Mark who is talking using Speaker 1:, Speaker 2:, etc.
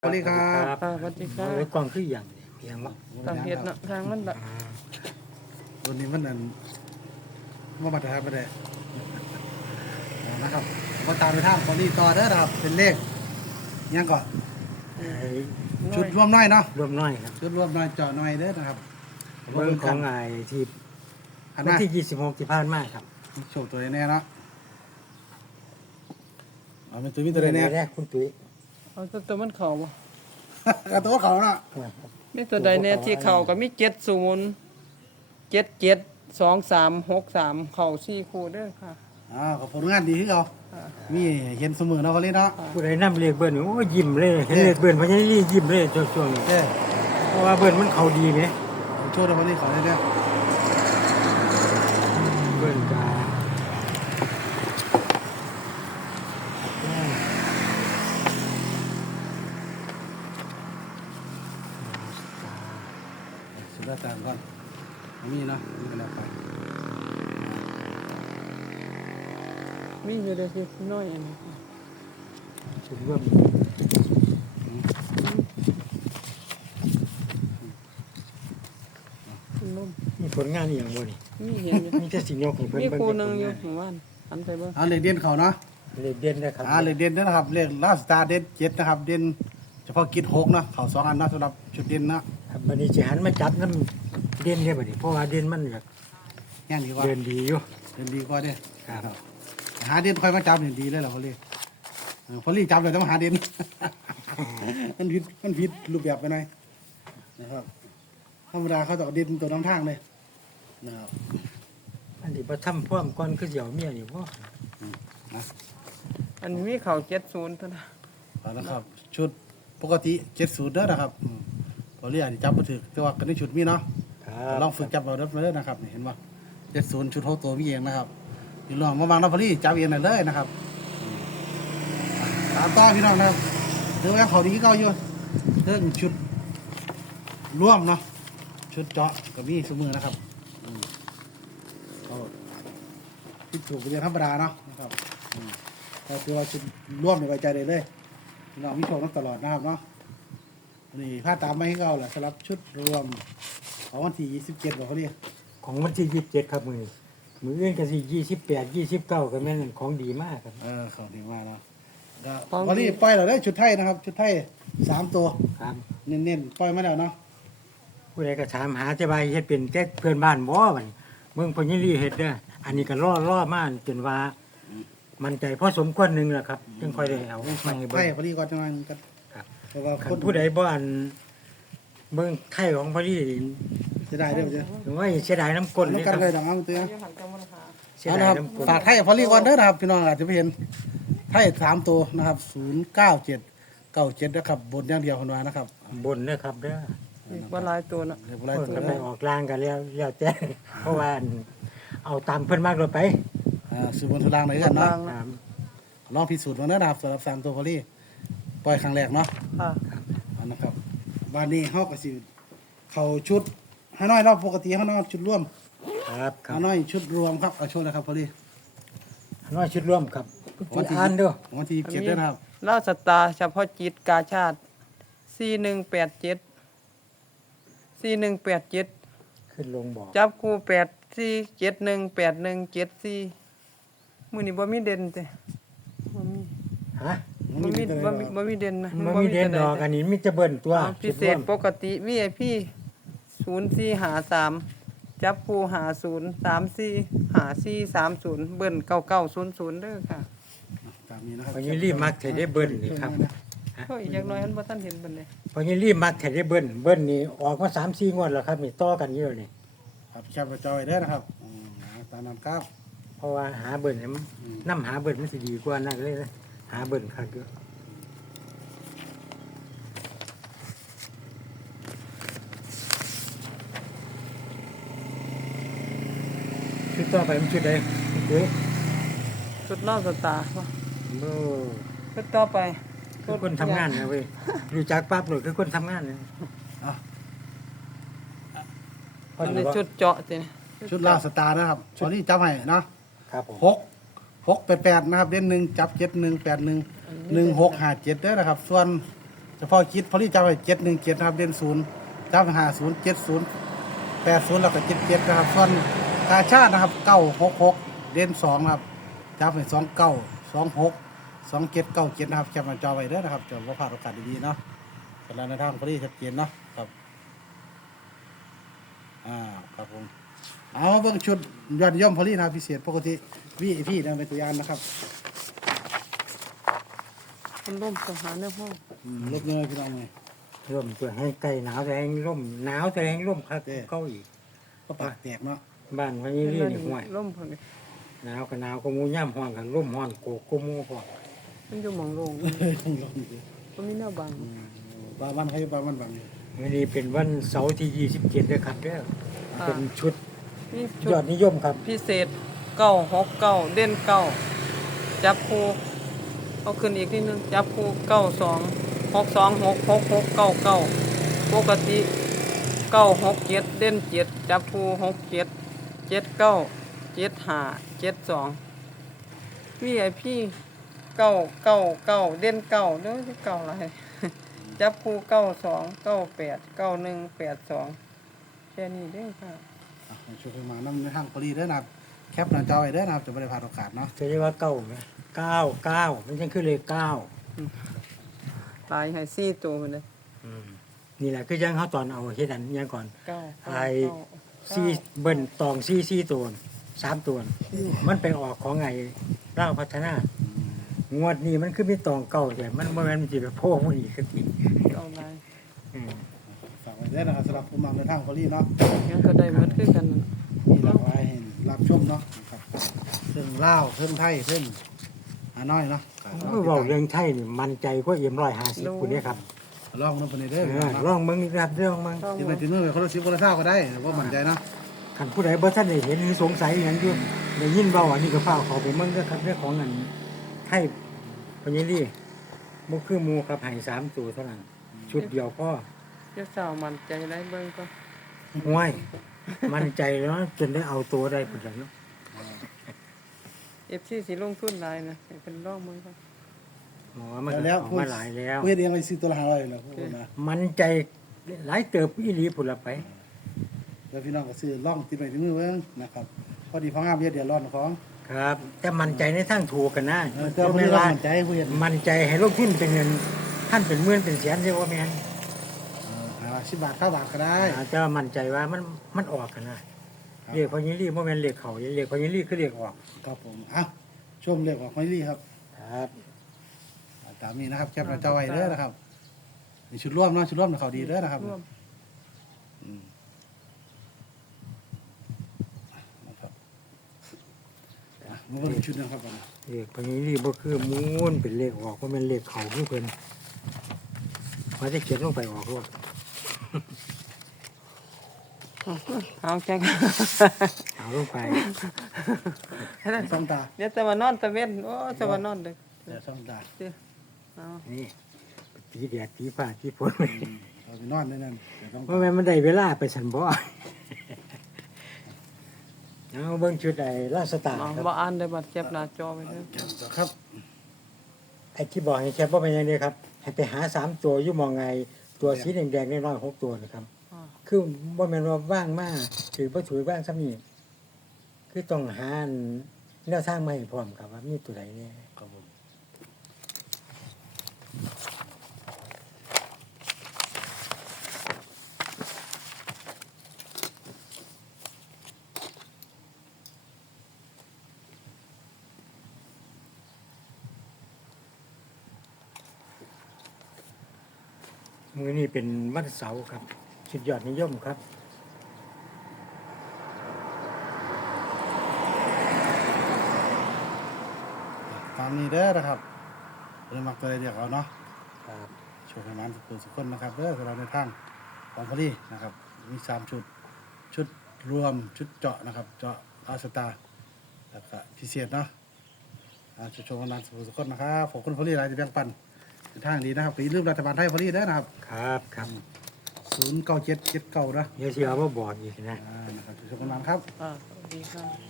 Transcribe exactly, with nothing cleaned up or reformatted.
Speaker 1: วัสดีครับ
Speaker 2: สวัสดีครับ
Speaker 3: ไว้กล้องคืออย่างเพียงว่า
Speaker 2: ทางเฮ็ดเนาะทางมันละ
Speaker 1: วันนี้มันนั่นว่ามาตรฐานไม่ได้นะครับมาตามไปทางบอดี้ต่อเด้อครับเป็นเลขยังก่อนชุดรวมน้อยเนาะ
Speaker 3: รวมน้อยครับ
Speaker 1: ชุดรวมน้อยเจาะน้อยเด้อนะครับ
Speaker 3: เรื่องของไอ้ที่
Speaker 1: อัน
Speaker 3: วัน
Speaker 1: นั้น
Speaker 3: ที่ยี่สิบหกที่ผ่านมาครับ
Speaker 1: โชว์ตัวแน่เนาะเอาเป็นตัวมีตัวแน่
Speaker 3: แรกคุณตุ้ย
Speaker 2: เอาตัวตัวมันเข้าบ่
Speaker 1: กระตัวเขาเนาะ
Speaker 2: มีตัวใดแน่ที่เข้าก็มีเจ็ดศูนย์ เจ็ดเจ็ด สองสาม หกสามเข้าสี่คู่เด้อค่ะ
Speaker 1: อ่าก็ผลงานดีขึ้นเอามีเห็นเสมอเนาะเขาเล่นเนาะ
Speaker 3: ผู้ใดนำเลขเบิ้ลโอ้ยิ้มเลยเห็นเลขเบิ้ลเพราะฉะนั้นยิ้มเลยช่วงนี้
Speaker 1: เด้อ
Speaker 3: เพราะว่าเบิ้ลมันเขาดีไหม
Speaker 1: โชว์ตัวนี้ขอได้เด้อ
Speaker 3: เบิ้ลกา
Speaker 1: สุดยอดตามก่อนมีเนาะมีกันแล้วไป
Speaker 2: มีอยู่เด้อที่น้อยอันนี้
Speaker 3: ชุดร่วม
Speaker 2: นุ่ม
Speaker 3: มีผลงานอีกอย่างบ่นี่
Speaker 2: มีเห็นอยู่
Speaker 3: มีแต่สิ่งยกให้เพิ่น
Speaker 2: มี
Speaker 3: เบิ่ง
Speaker 2: คู่หนึงอยู่หมู่บ้านอันไปเบิ่ง
Speaker 1: เอาเลขเด่นเขาเนาะ
Speaker 3: เลขเด่นนะครับ
Speaker 1: อ่าเลขเด่นเด้อนะครับเลขลาสตาร์เด่นเจ็ดนะครับเด่นเฉพาะกิจหกเนาะเขาสองอันเนาะสำหรับจุดเด่นเนาะ
Speaker 3: ครับบัดนี้สิหันมาจับน้ำเด่นเนี่ยบัดนี้เพราะว่าเด่นมันแบบ
Speaker 1: แง่ดีกว่า
Speaker 3: เดินดีอยู่
Speaker 1: เด่นดีกว่าเด้อ
Speaker 3: ครับ
Speaker 1: หาเด่นค่อยมาจับเนี่ยดีเลยเหรอพอลี่เออพอลี่จับเลยต้องมาหาเด่น มันผิดมันผิดรูปแบบไปหน่อยนะครับธรรมดาเขาจะเอาเด่นตัวน้ำทางเลยนะครับ
Speaker 3: อันนี้บ่ทำพร้อมก่อนคือสิเอาเมียนี่บ่
Speaker 1: นะ
Speaker 2: อันนี้มีเข้าเจ็ดศูนย์เท่านั้น
Speaker 1: เอาละครับ ชุดปกติเจ็ดศูนย์เด้อนะครับอืมพอลี่อาจจะจับมาถึกแต่ว่ากันในชุดมีเนาะ
Speaker 3: ครั
Speaker 1: ลองฝึกจับเอาเด้อเด้อนะครับนี่เห็นป่ะเจ็ดศูนย์ชุดหกตัวมีเองนะครับอยู่ลองมาบางน้ำพอลี่จับเองได้เลยนะครับอืมอ่ะตามต่อพี่น้องนะครับเรื่องแรกเขาดีเก้าอยู่เรื่องชุดร่วมเนาะชุดเจาะกับมีสมือนะครับอืมเอาที่ถูกเป็นเรื่องธรรมดาเนาะนะครับอืมก็คือว่าชุดร่วมในไว้ใจได้เลยพี่น้องมีโชคนักตลอดนะครับเนาะนี่พลาดตามไม่ให้เก้าแหละสำหรับชุดรวมของวันที่ยี่สิบเจ็ดบอกเขาเรียก
Speaker 3: ของวันที่ยี่สิบเจ็ดครับมื้อนี้มื้ออื่นก็สิยี่สิบแปด ยี่สิบเก้าก็แม่นของดีมากครับ
Speaker 1: เออของดีมากเนาะก็วันนี้ปล่อยเราได้ชุดไทยนะครับ ชุดไทยสามตัว
Speaker 3: ครับ
Speaker 1: เน้นๆปล่อยมาแล้วเนาะ
Speaker 3: ผู้ใดก็ถามหาจะไปเฮ็ดเป็นแต่เพื่อนบ้านบ่บัดนี้เมืองพญรีเฮ็ดเด้ออันนี้ก็ล่อล่อมาจนว่ามันใจพอสมควรหนึงแหละครับจึงค่อยได้เอามาให้
Speaker 1: ไท
Speaker 3: เบิ่
Speaker 1: ย
Speaker 3: ง
Speaker 1: พอดีก่อนจังหวะกัน
Speaker 3: ครับ
Speaker 1: แต่ว่า
Speaker 3: คั
Speaker 1: คน
Speaker 3: นผู้ใดบ่อันเบิ่งไทยของพญรี
Speaker 1: จะได้เด้อจ้ะ
Speaker 3: ถึงว่าเสียดายน้ำก้น
Speaker 1: แล้
Speaker 3: เล
Speaker 1: วย กัน
Speaker 3: ครับ
Speaker 1: เลยดังเอาตัว
Speaker 2: อยู่หันกับมันหา
Speaker 3: เสีย
Speaker 1: เอา
Speaker 3: ดา
Speaker 1: นะ
Speaker 3: ย
Speaker 1: ครับ
Speaker 3: น้ำก้น
Speaker 1: ฝากไทยพอดีก่อนเด้อนะครับพี่น้องอาจจะไม่เห็นไทยสามตัวนะครับศูนย์เก้าเจ็ดเก้าเจ็ดนะครับบนอย่างเดียวคนว่านะครับ
Speaker 3: บนนะครับเด้อ
Speaker 2: อีกบ่หลายตัวเนาะ
Speaker 1: เรียบร้อย
Speaker 3: เพิ่น
Speaker 1: ตัว
Speaker 3: ก็
Speaker 1: แล้
Speaker 3: ไป
Speaker 1: ว
Speaker 3: ออกลางกันแล้วแล้วแต่เพราะว่าเอาตามเพิ่นมากเลยไป
Speaker 1: อ่าสืบบนทุลางไหนกันเนาะ
Speaker 2: ล่าง
Speaker 3: ค
Speaker 2: นะ
Speaker 3: รับ
Speaker 1: ลองพิสูจน์มาเด้อนะครับสำหรับสามตัวพอดีปล่อยครั้งแรกเนาะ
Speaker 2: ค่ะ
Speaker 1: อันนะครับบ้านนี้เฮาก็สิเข้าชุดฮานอยเนาะปกติฮานอยชุดร่วม
Speaker 3: ครับครั
Speaker 1: ฮา
Speaker 3: บ
Speaker 1: นอยชุดรวมครับเอาชุดเลยครับพอดี
Speaker 3: น้อยชุดร่วมครับชุดอ่านเด้อ
Speaker 1: วันที่เจ็ดด้วยนะครับ
Speaker 2: ลาวสตาร์เฉพาะจิตกาชาติสี่หนึ่งแปดเจ็ด สี่หนึ่งแปดเจ็ด
Speaker 3: ขึ้นลงบอก
Speaker 2: จับคู่แปดสี่เจ็ดหนึ่งแปดหนึ่งเจ็ดสี่มือนี้บ่มีเด่นแต่บ่มี
Speaker 3: ฮะ
Speaker 2: บ่มีบ่มีบ่มีเด่นนะ
Speaker 3: มันมีเด่นดอกอันนี้มีแต่เบิ่นตัว
Speaker 2: เอาพิเศษปกติ วี ไอ พี ศูนย์สี่หาสามจับคู่หาศูนย์สามสี่หาสี่สามศูนย์เบิ่นเก้าเก้าศูนย์ศูนย์เด้อค่ะ
Speaker 1: ตามนี้นะครับ
Speaker 3: พอยี่รีบมักเทได้เบิ่นนี่ครับ
Speaker 2: เฮ้ยอย่างน้อยอันบ่ทันเห็นเบิ่นเลย
Speaker 3: พอยี่รีบมักเทได้เบิ่นเบิ่นนี่ออกมาสามสี่งวดแล้วครับนี่ต่อกันอยู่นี่
Speaker 1: ครับแคปจอยได้นะครับอืมตามนำครับ
Speaker 3: เพราะว่าหาเบิ่นเนี่ยมันนำหาเบิ่นมันสิดีกว่านักเลยนะหาเบิ่นคักอยู่ชุดต่อไปมันชุดใดเด้อ
Speaker 2: สุดนอกสตาร์ว่ะ
Speaker 3: โอ้
Speaker 2: ชุดต่อไป
Speaker 3: คือคนทำงานนะเว้ยรู้จักปั๊บเลยคือคนทำงานนะ
Speaker 1: อ่ะ
Speaker 2: อันนี้ชุดเจาะสิเนี่ย
Speaker 1: ชุดลาวสตาร์นะครับตอนนี้จับให้เนาะ
Speaker 3: ครับผม
Speaker 1: หกหกแปดแปดนะครับเด่นหนึ่งจับเจ็ดหนึ่งแปดหนึ่งหนึ่งหกห้าเจ็ดเด้อนะครับ ส่วนเฉพาะคิดพอลี่จับไปเจ็ดหนึ่งเจ็ดนะครับเด่นศูนย์จับไปห้าศูนย์เจ็ดศูนย์แปดศูนย์แล้วก็เจ็ดเจ็ดนะครับส่วนกาชาตินะครับเก้าหกหกเด่นสองนะครับจับไปสองเก้าสองหกสองเจ็ดเก้าเจ็ดนะครับแคปหน้าจอไว้เด้อนะครับจะว่าพลาดโอกาสดีๆเนาะสำหรับในทางพอลี่ชัดเจนเนาะครับอ่าครับผมเอาเบิ่งชุดยอดนิยมพอลี่นะครับพิเศษปกติวีไอพีนะเป็นตัวอย่างนะครับ
Speaker 2: มันร่มสหาในห้อง
Speaker 1: อืมลบเงยพี่น้องเลย
Speaker 3: ร่มตัวให้ไกลหนาวแต่แห้งร่มหนาวแต่แห้งร่มครับเก้าอีก
Speaker 1: ก็ปากแตกเนาะ
Speaker 3: บ้านพญาลีนี่ห่วย
Speaker 2: ร่มพอดี
Speaker 3: หนาวก็หนาวก็มูย่ำห้อนกันร่มห้อนโกกก็มูห้อน
Speaker 2: มันอยู่หมองโรงมันมีหน้าบัง
Speaker 1: บางวันเขาอยู่บางวันบางอยู่
Speaker 3: วันนี้เป็นวันเสาร์ที่ยี่สิบเจ็ดเลยครับเด้อเป็นชุด
Speaker 2: นี่
Speaker 3: ย
Speaker 2: ชุ
Speaker 3: อ
Speaker 2: ด
Speaker 3: ดนิยมครับ
Speaker 2: พิเศษเก้าหกเก้าเด่นเก้าจับคู่เอาขึ้นอีกนิดนึงจับคู่เก้าสองหกสองหกหกหกเก้าเก้าปกติเก้าหกเจ็ดเด่นเจ็ดจับคู่หกเจ็ดเจ็ดเก้าเจ็ดห้าเจ็ดสองวีไอพีเก้าเก้าเก้าเด่นเก้าเด้อเก้าอะไร จับคู่เก้าสองเก้าแปดเก้าหนึ่งแปดสองแค่นี้เด้อค่ะ
Speaker 1: อ่ะช่วยกันมานั่งในทางพอดีเด้อนะครับแคปหน้าจอไว้เด้อนะครับจะไม่ได้พลาดโอกาสเนาะ
Speaker 3: จะเรียกว่าเก้าไหมเก้าเก้ามันยังคือเลขเก้า
Speaker 2: ตายให้สี่ตัวไปเลย
Speaker 3: อืมนี่แหละคือยังเขาตอนเอาเฮ็ดอันยังก่อน
Speaker 2: เก้า
Speaker 3: ไอ้ซีเบิ้นตองซีซีตัวสามตัวมันไปออกของไงเล่าวพัฒนางวดนี้มันคือมีตองเก่าแต่มันบ่แม่นมันสิไปโพกมันอีกคือติ
Speaker 2: เก้าลาย
Speaker 3: อืม
Speaker 1: ฝากไว้เด้อนะครับสำหรับผู้มาในทางพอดีเนาะ
Speaker 2: ยังก็ได้หมดคือกันนั่น
Speaker 1: มีหลากหลายให้รับชมเนาะนะครับเครื่องลาวเครื่องไทยเครื่องอาน้อยเนาะก็
Speaker 3: โอ้ยเว้าเรื่องไทยนี่มั่นใจกว่าเอ็มร้อยห้าสิบคุณนี่ครับ
Speaker 1: ลองน้ำพอดีเด้อ
Speaker 3: เอ
Speaker 1: พี่
Speaker 3: อ
Speaker 1: น้อง
Speaker 3: ล
Speaker 1: เนาะ
Speaker 3: องเบิ่งนี่ครับเรื่องมึง
Speaker 2: ต้อง
Speaker 1: ที่ไปถึงมือไปคนละสิบคนละเท่าก็ได้ว่ามั่นใจเนาะ
Speaker 3: คันผู้ใดบ่ทันได้เห็นหรือสงสัยหยังอยู่ได้ยินเว้าอันนี้ก็ฟ้าวเขาไปเบิ่งเด้อครับเรื่องของอันไทยพญาลีบ่คือหมู่ครับให้สามตัวเท่านั้นชุดเดียวพอ
Speaker 2: เจ้าสาวมันใจได้เบิ่งก็
Speaker 3: ห้วย มั่นใจแล้วจนได้เอาตัวได้ผลแล้วเนาะ
Speaker 2: เอฟซีสิลงทุนหลายนะให้เป็นร่องเบิ่งก็
Speaker 3: หมอมันก็
Speaker 1: แล้ว
Speaker 3: ออกมาหลายแล้ว
Speaker 1: เพื่อนเองไปซื้อตัวละห้าร้อยแล้วพูดนะ
Speaker 3: มั่นใจหลายเติบอีหลีผุนละไป
Speaker 1: แล้วพี่น้องก็ซื้อล่องติดไปถึงมือเบิ่งนะครับพอดีของงามเยอะเดือดร้อนของ
Speaker 3: ครับ แต่มั่นใจในทางถูกกันนะ
Speaker 1: เออเจ้าไม่
Speaker 3: แม่น
Speaker 1: ร้อ
Speaker 3: ว่า
Speaker 1: มั่นใจเพื่อน
Speaker 3: มั่นใจให้ลงทุนเป็นเงินท่านเป็นหมื่นเป็นแสนเรียกว่าแม่น
Speaker 1: เออสิบบาทเก้าบาทก็ได้
Speaker 3: อ่าแต่ว่ามั่นใจว่ามันมันออกกันนะเรียกพญิรีบ่แม่นเรียกเขาเรียกพญิรีคือเรียกออก
Speaker 1: ครับผมอ่ะชมเรียกของไมลี่ครับ
Speaker 3: ครับ
Speaker 1: อ่าตามนี้นะครับแคปหน้าจอไว้เด้อนะครับมีชุดร่วมเนาะชุดร่วมเขาดีเด้อนะครับ
Speaker 2: ร่วม
Speaker 1: อืมนะครับอ่ะมันก็เป็นชุดนะครับผม
Speaker 3: เรียกพญิรีบ่คือมูนเป็นเลขออกบ่แม่นเลขเขาคือเพิ่นว่าจะเขียนลงไปออกว่า
Speaker 2: เอาแจ้ง
Speaker 3: เอาลงไป
Speaker 1: ช่องตา
Speaker 2: เดี๋ยวจะมานอนตะเวนโอ้จะมานอนเด้อ
Speaker 1: เดี๋ยวช่องตา
Speaker 2: เดี๋ยวเอา
Speaker 3: นี่ตีแดดตีฟ้าตีฝน
Speaker 1: อืมเราไปนอนด้วยนั่นเดี๋ยวต้อง
Speaker 3: เพราะแม่นมันได้เวลาไปสันบ่ เอาเบิ่งชุดไอ้ราชสตาร์
Speaker 2: เอา
Speaker 3: ครับ
Speaker 2: บ่อ่านได้บัดเจ็บหน้าจอไปเด้อ
Speaker 1: ครับ
Speaker 3: ไอ้ที่บอกให้แคปว่าเป็นยังไงครับ ให้ไปหาสามตัวอยู่หมองไงตัวสีแดงๆน้อยๆหกตัวนะครับ
Speaker 2: อ่า
Speaker 3: คือบ่แม่นว่าว่างมากถือบ่ถือว่างซ้ำนี่คือต้องหาอันแนวทางมาให้พร้อมครับว่ามีตัวใดเนี่ย
Speaker 1: ครับผม
Speaker 3: มื้อนี้เป็นวันเสาร์ครับชุดยอดนิยมครับ
Speaker 1: ตามนี้เด้อนะครับเรื่องมักตัวใดเดียวเอาเนาะ
Speaker 3: ครับ
Speaker 1: โชว์ให้มันสุดสุดคนนะครับเด้อสำหรับในทางของพอดีนะครับ มีสามชุด ชุดรวมชุดเจาะนะครับ เจาะอาสตาร์แล้วก็พิเศษเนาะอ่าจะโชว์ให้มันสุดสุดคนนะครับผมคุณพอดีหลายจะแบ่งปันเป็นทางดีนะครับไปลืมรัฐบาลไทยพอดีเด้อนะครับ
Speaker 3: ครับครับ
Speaker 1: ศูนย์เก้าเจ็ดเจ็ดเก้านะ
Speaker 3: เดี๋ยวสิเอามาบอกอีกนะ
Speaker 1: อ่านะครับจะโชว์ให้มันครับ
Speaker 2: อ่าสวัสดีค่ะ